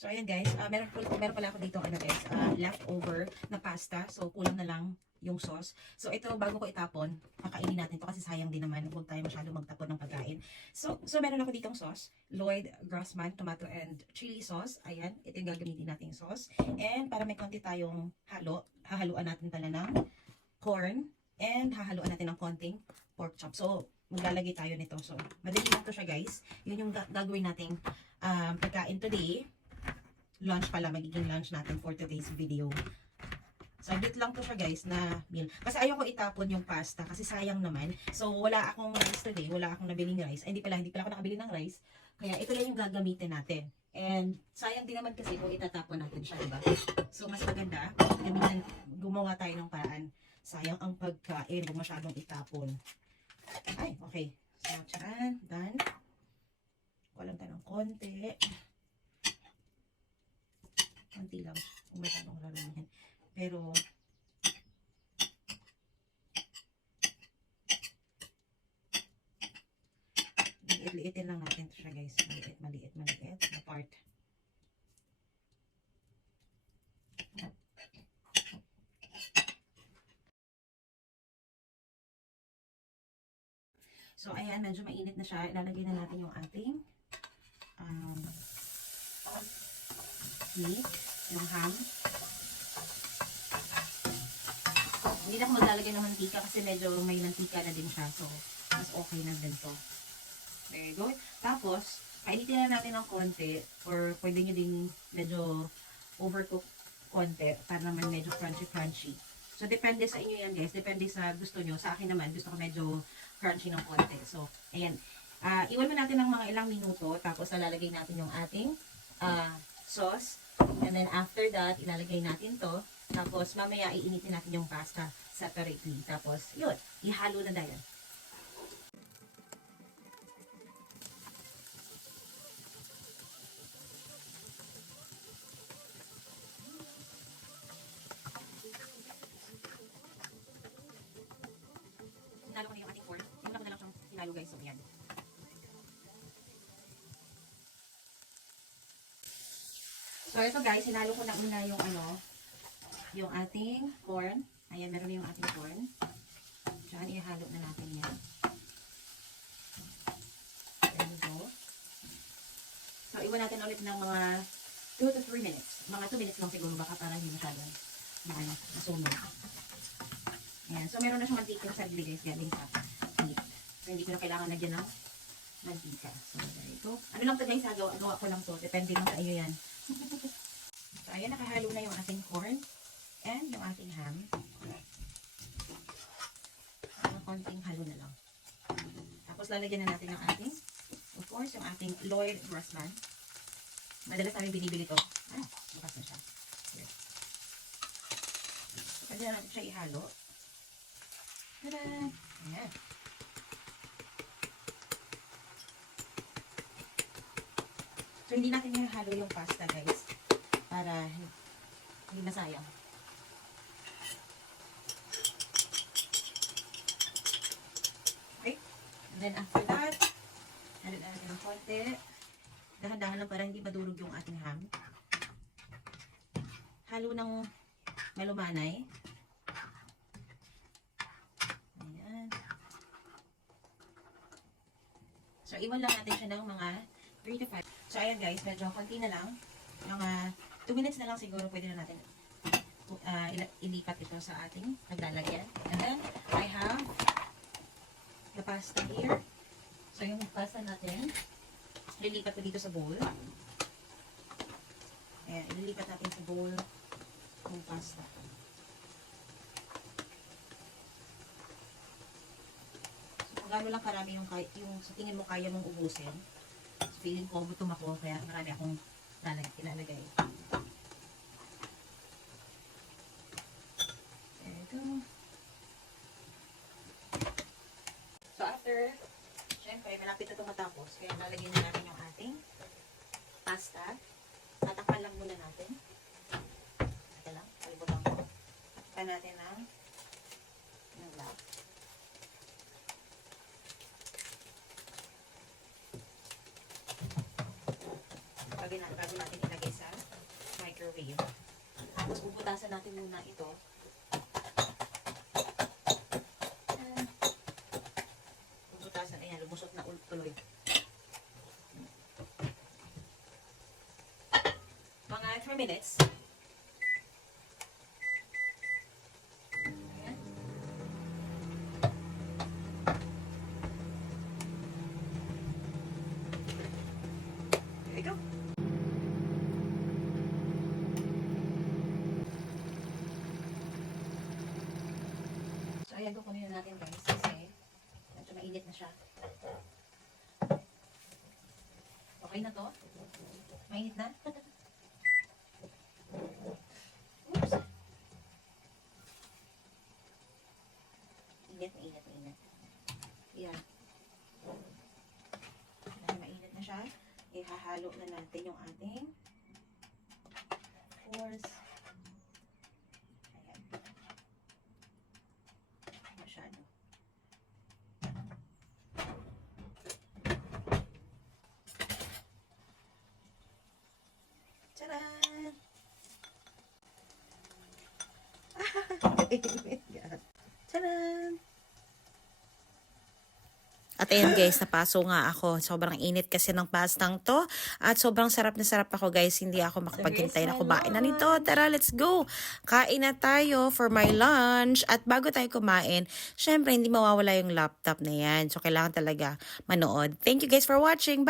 So, ayan guys, meron pala ako dito, guys, leftover na pasta. So, kulang na lang yung sauce. So, ito, bago ko itapon, kakainin natin to kasi sayang din naman. Huwag tayo masyado magtapon ng pagkain. So meron ako ditong sauce. Lloyd Grossman tomato and chili sauce. Ayan, ito yung gagamitin nating sauce. And para may konti tayong hahaluan natin pala ng corn. And hahaluan natin ng konting pork chop. So, maglalagay tayo nito. So, madali lang to siya guys. Yun yung gagawin nating pagkain today. Lunch pala, magiging lunch natin for today's video. Saglit lang to siya guys na meal. Kasi ayoko itapon yung pasta kasi sayang naman. So wala akong rice today, wala akong nabiling rice. Ay, hindi pala ako nakabili ng rice. Kaya ito lang yung gagamitin natin. And sayang din naman kasi kung itatapon natin siya, diba? So mas maganda, gumawa tayo ng paraan. Sayang ang pagkain kung masyadong itapon. Ay, okay. So, tsaran, done. Walang tayo ng konti. Konti lang. Kung masyadong lalamihan. Pero, liit-liitin lang natin ito siya guys. Maliit na part. So, ayan, medyo mainit na siya. Ilalagay na natin yung ating meat, yung ham. Hindi na ako maglalagay ng mantika kasi medyo may mantika na din siya. So, mas okay na din to. Very good. Tapos, kainitin na natin ng konti or pwede nyo din medyo overcook konti para naman medyo crunchy-crunchy. So, depende sa inyo yan guys. Depende sa gusto nyo. Sa akin naman, gusto ko medyo crunchy ng konti. So, ayan. Iwan mo natin ng mga ilang minuto. Tapos, lalagay natin yung ating sauce. And then, after that, ilalagay natin to. Tapos, mamaya iinitin natin yung pasta separately. Tapos, yun. Ihalo na dahil. Hinalo ko na yung ating corn. Yung ko na lang siyang hinalo guys. So, yan. So, ito guys. Hinalo ko na una yung yung ating corn. Ayan, meron na yung ating corn. Diyan, ihalo na natin yan. There we go. So, iwan natin ulit ng mga 2 to 3 minutes. Mga 2 minutes lang siguro baka para hindi masyadong masunog. Ayan. So, meron na siyang mantika sa gilid guys galing sa meat. So, hindi ko na kailangan lagyan ng mantika. So, there you go. Ano lang ito guys, gawa ko lang to. Depende lang sa inyo yan. So, ayan, nakahalo na yung ating corn. And yung ating ham. Konting halo na lang. Tapos lalagyan na natin yung ating, of course, yung ating Lloyd Grossman. Madalas namin binibili ito. Bukas na siya. Here. Pwede na natin siya ihalo. Tada! Ayan. So, hindi natin ihalo yung pasta, guys. Para hindi masayang. Okay. And then after that, halo na natin ng konti. Dahan-dahan lang para hindi madurog yung ating ham. Halo ng malumanay. Ayan. So, iwan lang natin siya ng mga 3 to 5. So, ayan guys, medyo konti na lang. Mga 2 minutes na lang siguro pwede na natin ilipat ito sa ating naglalagyan. And then, I have the pasta here. So, yung pasta natin, lilipat ko dito sa bowl. Ayan, ililipat natin sa bowl yung pasta. So, kung gano'n lang karami yung sa tingin mo kaya mong ubusin. So, feeling ko gutom ako, kaya marami akong ilalagay. So, after, syempre, malapit na ito matapos. Kaya lalagyan na natin yung ating pasta. Tatakpan lang muna natin. Ito lang, kalibutan ko. Tatakpan natin ng lock. Bago natin ilagay sa bubutasan natin muna ito. Bubutasan, ayan, lumusot na tuloy. Mga 3 minutes. Ayan. There we go. So, ayan, kukunin na natin guys kasi medyo mainit na siya. Okay na to? Mainit na? Oops. Mainit. Ayan. Dahil mainit na siya, ihahalo na natin yung ating force. Ayan. Masyado. Tcharan! Tcharan! At ayan guys, napaso nga ako. Sobrang init kasi ng pastang to. At sobrang sarap na sarap ako guys. Hindi ako makapaghintay na kumain na nito. Tara, let's go! Kain na tayo for my lunch. At bago tayo kumain, syempre hindi mawawala yung laptop na yan. So kailangan talaga manood. Thank you guys for watching. Bye!